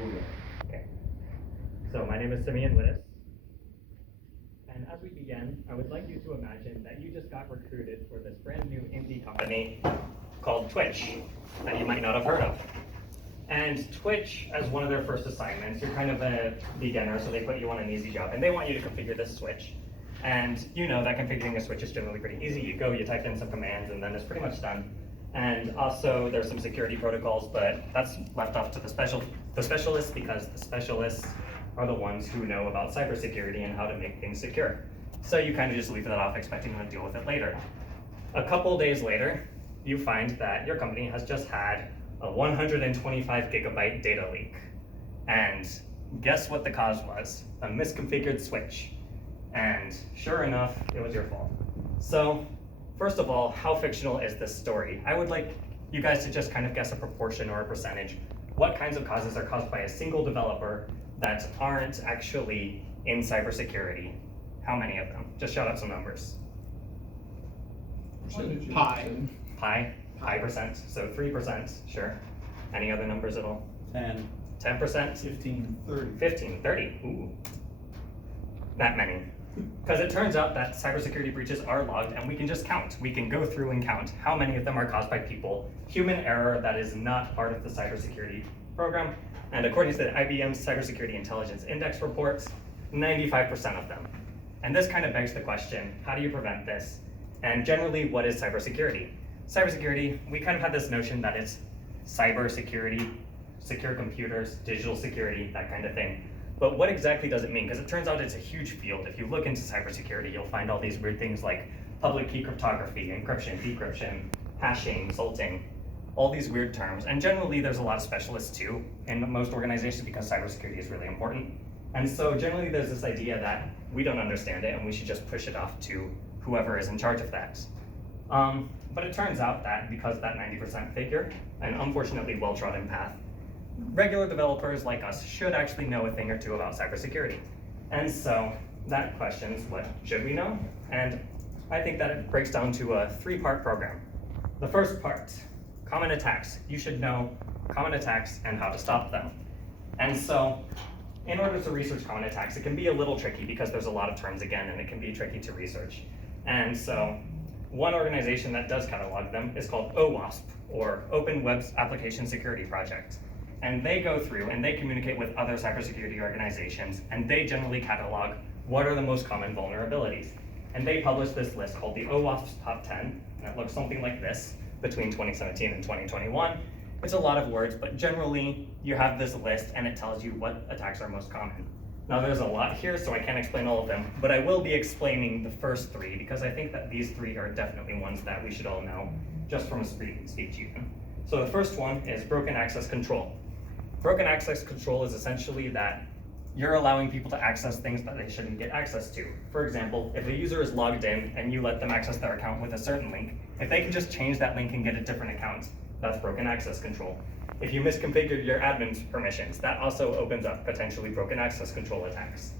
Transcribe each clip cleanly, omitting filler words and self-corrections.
Okay. So my name is Simeon Wittes. And as we begin, I would like you to imagine that you just got recruited for this brand new indie company called Twitch that you might not have heard of. And Twitch, as one of their first assignments, you're kind of a beginner, so they put you on an easy job, and they want you to configure this switch. And you know that configuring a switch is generally pretty easy. You go, you type in some commands, and then it's pretty much done. And also, there's some security protocols, but that's left off to the specialists, because the specialists are the ones who know about cybersecurity and how to make things secure. So you kind of just leave that off, expecting them to deal with it later. A couple days later, you find that your company has just had a 125 gigabyte data leak. And guess what the cause was? A misconfigured switch. And sure enough, it was your fault. So first of all, how fictional is this story? I would like you guys to just kind of guess a proportion or a percentage. What kinds of causes are caused by a single developer that aren't actually in cybersecurity? How many of them? Just shout out some numbers. Pi. Pi percent, so 3%, sure. Any other numbers at all? 10. 10%? 15, 30. 15, 30, ooh. That many. Because it turns out that cybersecurity breaches are logged, and we can just count. We can go through and count how many of them are caused by people. Human error that is not part of the cybersecurity program. And according to the IBM's Cybersecurity Intelligence Index reports, 95% of them. And this kind of begs the question, how do you prevent this? And generally, what is cybersecurity? Cybersecurity, we kind of had this notion that it's cybersecurity, secure computers, digital security, that kind of thing. But what exactly does it mean? Because it turns out it's a huge field. If you look into cybersecurity, you'll find all these weird things like public key cryptography, encryption, decryption, hashing, salting, all these weird terms. And generally, there's a lot of specialists too in most organizations because cybersecurity is really important. And so generally, there's this idea that we don't understand it and we should just push it off to whoever is in charge of that. But it turns out that because of that 90% figure, an unfortunately well-trodden path, regular developers like us should actually know a thing or two about cybersecurity. And so that questions, what should we know? And I think that it breaks down to a three-part program. The first part, common attacks. You should know common attacks and how to stop them. And so in order to research common attacks, it can be a little tricky because there's a lot of terms again, and it can be tricky to research. And so one organization that does catalog them is called OWASP, or Open Web Application Security Project. And they go through and they communicate with other cybersecurity organizations, and they generally catalog what are the most common vulnerabilities. And they publish this list called the OWASP Top 10, and it looks something like this between 2017 and 2021. It's a lot of words, but generally you have this list and it tells you what attacks are most common. Now there's a lot here, so I can't explain all of them, but I will be explaining the first three because I think that these three are definitely ones that we should all know just from a speech even. So the first one is broken access control. Broken access control is essentially that you're allowing people to access things that they shouldn't get access to. For example, if a user is logged in and you let them access their account with a certain link, if they can just change that link and get a different account, that's broken access control. If you misconfigured your admin's permissions, that also opens up potentially broken access control attacks.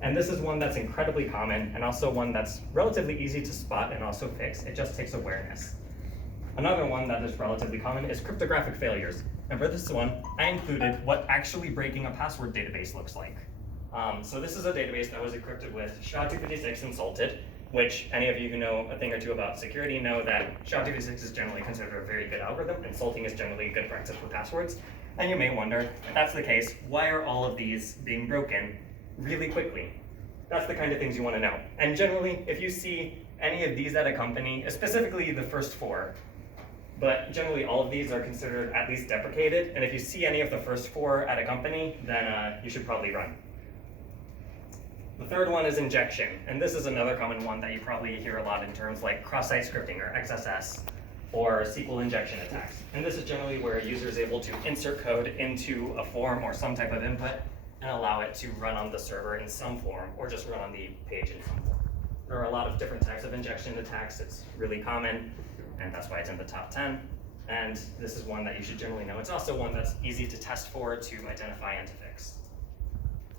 And this is one that's incredibly common and also one that's relatively easy to spot and also fix. It just takes awareness. Another one that is relatively common is cryptographic failures. And for this one, I included what actually breaking a password database looks like. So this is a database that was encrypted with SHA-256 and salted, which any of you who know a thing or two about security know that SHA-256 is generally considered a very good algorithm, and salting is generally a good practice for passwords. And you may wonder, if that's the case, why are all of these being broken really quickly? That's the kind of things you want to know. And generally, if you see any of these at a company, specifically the first four, but generally all of these are considered at least deprecated, and if you see any of the first four at a company, then you should probably run. The third one is injection, and this is another common one that you probably hear a lot in terms like cross-site scripting or XSS or SQL injection attacks. And this is generally where a user is able to insert code into a form or some type of input and allow it to run on the server in some form or just run on the page in some form. There are a lot of different types of injection attacks. It's really common, and that's why it's in the top 10. And this is one that you should generally know. It's also one that's easy to test for, to identify and to fix.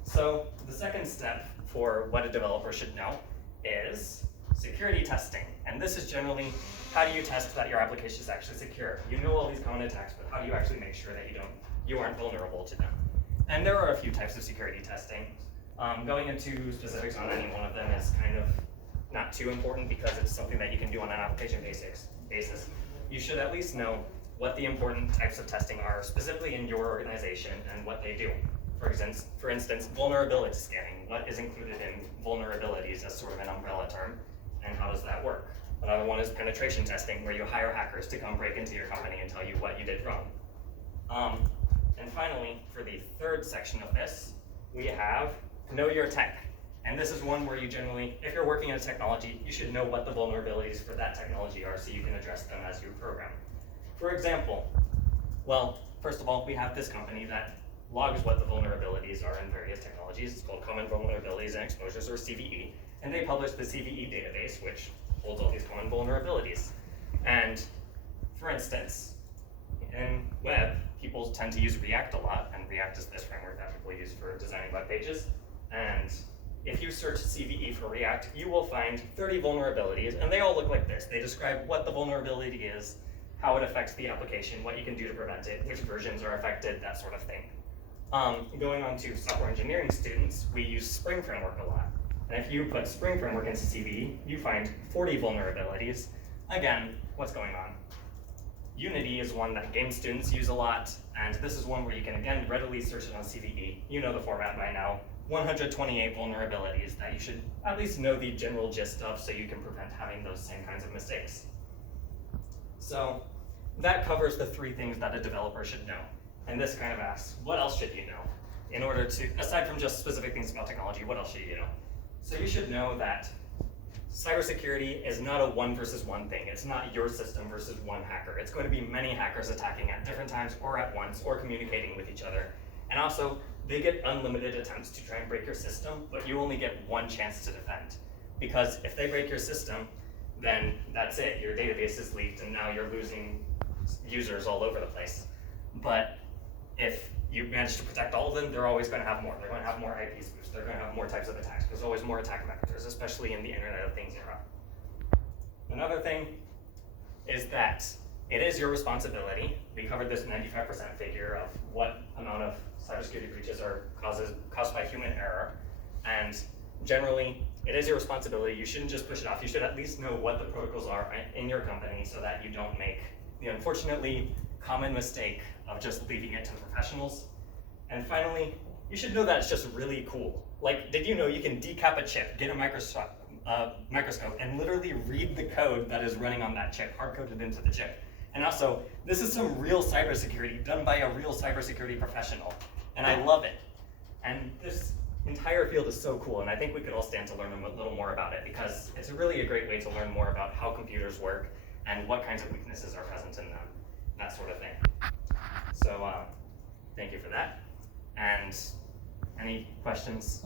So the second step for what a developer should know is security testing. And this is generally, how do you test that your application is actually secure? You know all these common attacks, but how do you actually make sure that you aren't vulnerable to them? And there are a few types of security testing. Going into specifics on any one of them is kind of not too important because it's something that you can do on an application basis. You should at least know what the important types of testing are specifically in your organization and what they do. For instance, vulnerability scanning. What is included in vulnerabilities as sort of an umbrella term, and how does that work? Another one is penetration testing, where you hire hackers to come break into your company and tell you what you did wrong. And finally, for the third section of this, we have know your tech. And this is one where you generally, if you're working in technology, you should know what the vulnerabilities for that technology are so you can address them as you program. For example, well, first of all, we have this company that logs what the vulnerabilities are in various technologies. It's called Common Vulnerabilities and Exposures, or CVE. And they publish the CVE database, which holds all these common vulnerabilities. And for instance, in web, people tend to use React a lot, and React is this framework that people use for designing web pages. And if you search CVE for React, you will find 30 vulnerabilities, and they all look like this. They describe what the vulnerability is, how it affects the application, what you can do to prevent it, which versions are affected, that sort of thing. Going on to software engineering students, we use Spring Framework a lot. And if you put Spring Framework into CVE, you find 40 vulnerabilities. Again, what's going on? Unity is one that game students use a lot, and this is one where you can, again, readily search it on CVE. You know the format by now. 128 vulnerabilities that you should at least know the general gist of so you can prevent having those same kinds of mistakes. So that covers the three things that a developer should know. And this kind of asks, what else should you know? In order to, aside from just specific things about technology, what else should you know? So you should know that cybersecurity is not a one versus one thing. It's not your system versus one hacker. It's going to be many hackers attacking at different times or at once or communicating with each other. And also, they get unlimited attempts to try and break your system, but you only get one chance to defend. Because if they break your system, then that's it. Your database is leaked, and now you're losing users all over the place. But if you manage to protect all of them, they're always going to have more. They're going to have more IP spoofs. They're going to have more types of attacks. There's always more attack vectors, especially in the Internet of Things era. Another thing is that it is your responsibility. We covered this 95% figure of what amount of cybersecurity breaches are caused by human error. And generally, it is your responsibility. You shouldn't just push it off. You should at least know what the protocols are in your company so that you don't make the unfortunately common mistake of just leaving it to the professionals. And finally, you should know that it's just really cool. Like, did you know you can decap a chip, get a microscope, and literally read the code that is running on that chip, hard-coded into the chip? And also, this is some real cybersecurity done by a real cybersecurity professional, and I love it. And this entire field is so cool, and I think we could all stand to learn a little more about it because it's really a great way to learn more about how computers work and what kinds of weaknesses are present in them, that sort of thing. So thank you for that. And any questions?